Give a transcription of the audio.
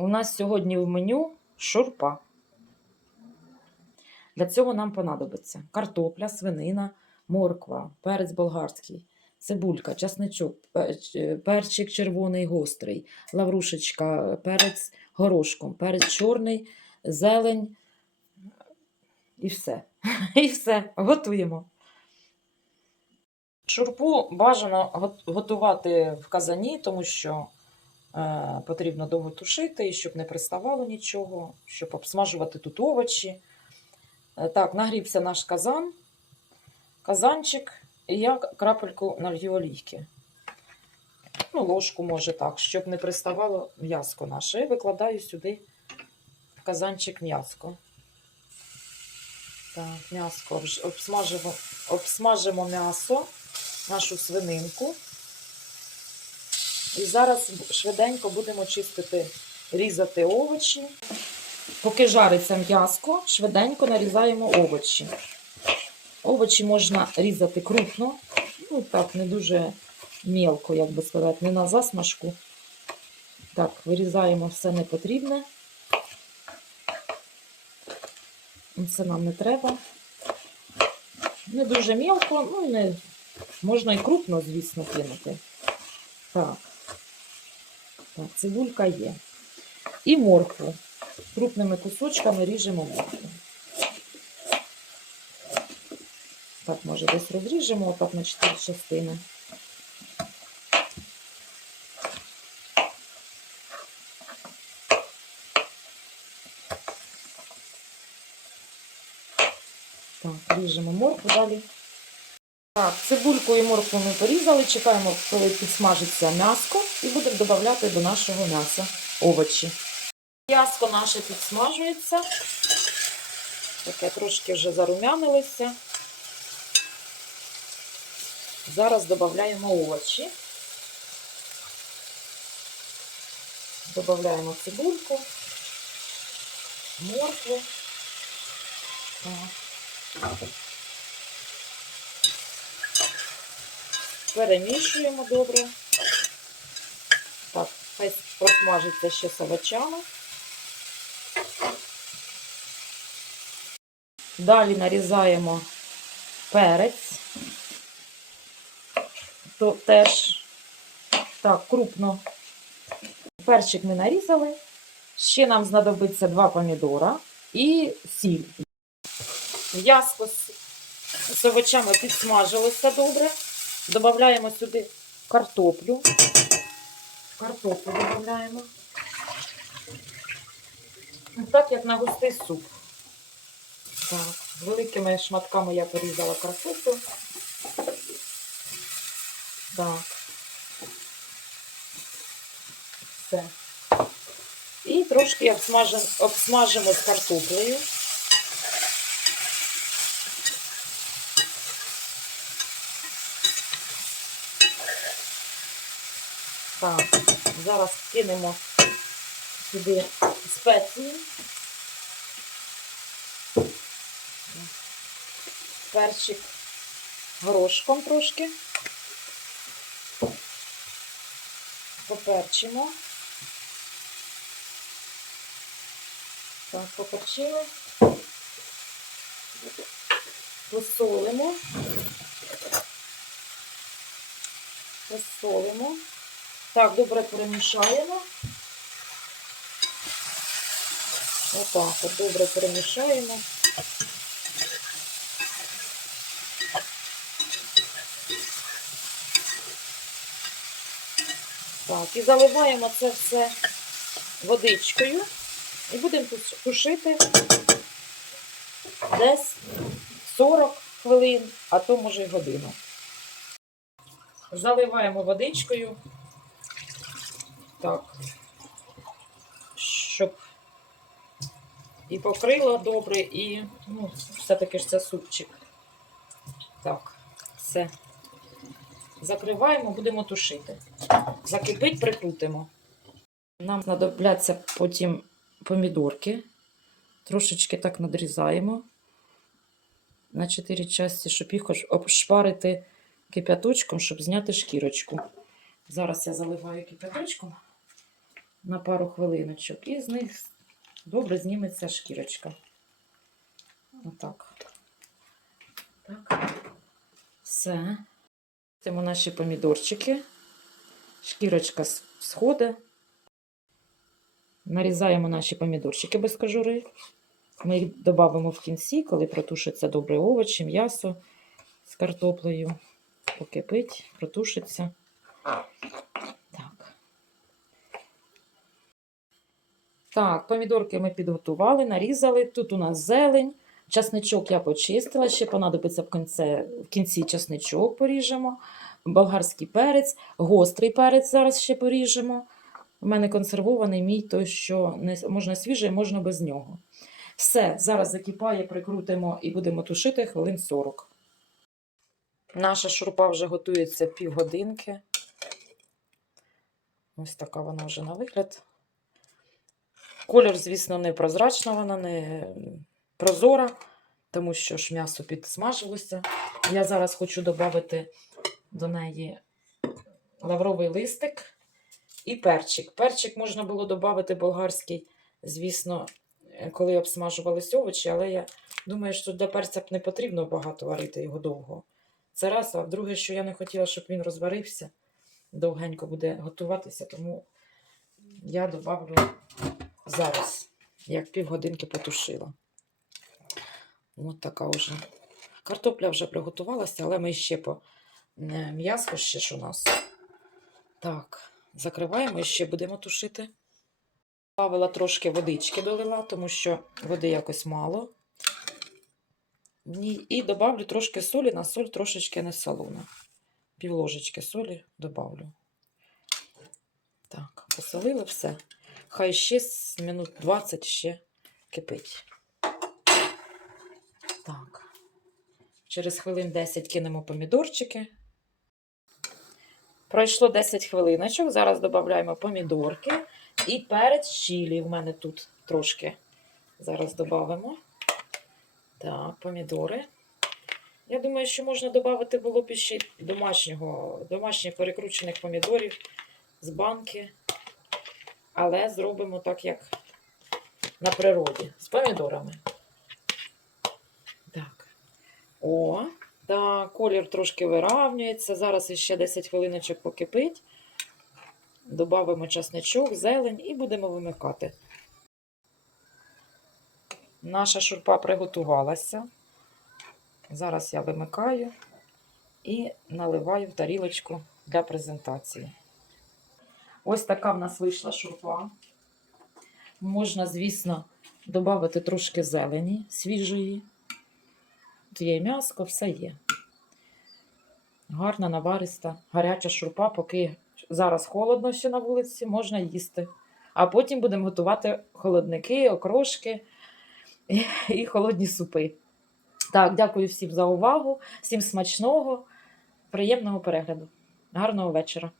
У нас сьогодні в меню шурпа. Для цього нам понадобиться картопля, свинина, морква, перець болгарський, цибулька, часничок, перчик червоний гострий, лаврушечка, перець горошком, перець чорний, зелень і все. І все. Готуємо. Шурпу бажано готувати в казані, тому що потрібно довго тушити, щоб не приставало нічого, щоб обсмажувати тут овочі. Е, так, нагрівся наш казан, казанчик, і я крапельку налью олійки. Ну, ложку, може так, щоб не приставало м'яско наше. І викладаю сюди в казанчик м'яско. Так, м'яско обсмажимо, обсмажимо м'ясо, нашу свининку. І зараз швиденько будемо чистити, різати овочі. Поки жариться м'яско, швиденько нарізаємо овочі. Овочі можна різати крупно, ну так, не дуже мілко, як би сказати, не на засмажку. Так, вирізаємо все непотрібне. Це нам не треба. Не дуже мілко, ну не можна і крупно, звісно, кинути. Так. Цибулька є. І моркву. Крупними кусочками ріжемо моркву. Так, може, десь розріжемо отак на 4 частини. Так, ріжемо моркву далі. Так, цибульку і моркву ми порізали, чекаємо, коли підсмажиться м'яско, і будемо додавати до нашого м'яса овочі. М'яско наше підсмажується. Таке трошки вже зарум'янилося. Зараз додаємо овочі. Додаємо цибульку, моркву. Перемішуємо добре. Так, хай просмажиться ще з овочами. Далі нарізаємо перець. То теж так, крупно. Перчик ми нарізали. Ще нам знадобиться два помідора і сіль. М'яско з овочами підсмажилося добре. Добавляємо сюди картоплю. Картоплю додаємо. Так, як на густий суп. Так, великими шматками я порізала картоплю. Так. Все. І трошки обсмажимо, обсмажимо з картоплею. Так, зараз кинемо сюди спеції. Перчик горошком трошки. Поперчимо. Так, поперчили. Посолимо. Посолимо. Так, добре перемішаємо. Отак, от добре перемішаємо. Так, і заливаємо це все водичкою і будемо тушити десь 40 хвилин, а то може й годину. Заливаємо водичкою. Так, щоб і покрила добре, і ну, все-таки ж це супчик. Так, все. Закриваємо, будемо тушити. Закипить, прикрутимо. Нам знадобляться потім помідорки. Трошечки так надрізаємо на 4 частини, щоб їх обшпарити кип'яточком, щоб зняти шкірочку. Зараз я заливаю кип'яточком. На пару хвилиночок. І з них добре зніметься шкірочка. Отак. Так. Все. Тимо наші помідорчики. Шкірочка сходить. Нарізаємо наші помідорчики без кожури. Ми їх додамо в кінці, коли протушаться добре овочі, м'ясо з картоплею. Покипить, протушиться. Так. Так, помідорки ми підготували, нарізали. Тут у нас зелень. Часничок я почистила, ще понадобиться в кінці, в кінці часничок поріжемо. Болгарський перець, гострий перець зараз ще поріжемо. У мене консервований мій, той, що не, можна свіжий, можна без нього. Все, зараз закипає, прикрутимо і будемо тушити хвилин 40. Наша шурпа вже готується півгодинки. Ось така вона вже на вигляд. Колір, звісно, не прозрачна, вона не прозора, тому що ж м'ясо підсмажилося. Я зараз хочу додати до неї лавровий листик і перчик. Перчик можна було додати болгарський, звісно, коли обсмажувались овочі, але я думаю, що для перця б не потрібно багато варити його довго. Це раз, а друге, що я не хотіла, щоб він розварився, довгенько буде готуватися, тому я додавлю зараз, як півгодинки потушила. От така вже. Картопля вже приготувалася, але ми ще по е, м'ясо ще ж у нас. Так, закриваємо і ще будемо тушити. Добавила трошки водички долила, тому що води якось мало. І добавлю трошки солі, на соль трошечки не солона. Пів ложечки солі добавлю. Так, посолили все. Хай ще минут 20 ще кипить. Так. Через хвилин 10 кинемо помідорчики. Пройшло 10 хвилиночок. Зараз додаємо помідорки і перець чилі. У мене тут трошки. Зараз додамо. Так, помідори. Я думаю, що можна додати було б ще домашнього, домашніх перекручених помідорів з банки. Але зробимо так, як на природі, з помідорами. Так. О, так, колір трошки виравнюється. Зараз ще 10 хвилиночок покипить. Добавимо часничок, зелень і будемо вимикати. Наша шурпа приготувалася. Зараз я вимикаю і наливаю в тарілочку для презентації. Ось така в нас вийшла шурпа. Можна, звісно, додати трошки зелені свіжої. Тут є м'яско, все є. Гарна, навариста, гаряча шурпа, поки зараз холодно ще на вулиці, можна їсти. А потім будемо готувати холодники, окрошки і, і холодні супи. Так, дякую всім за увагу, всім смачного, приємного перегляду. Гарного вечора.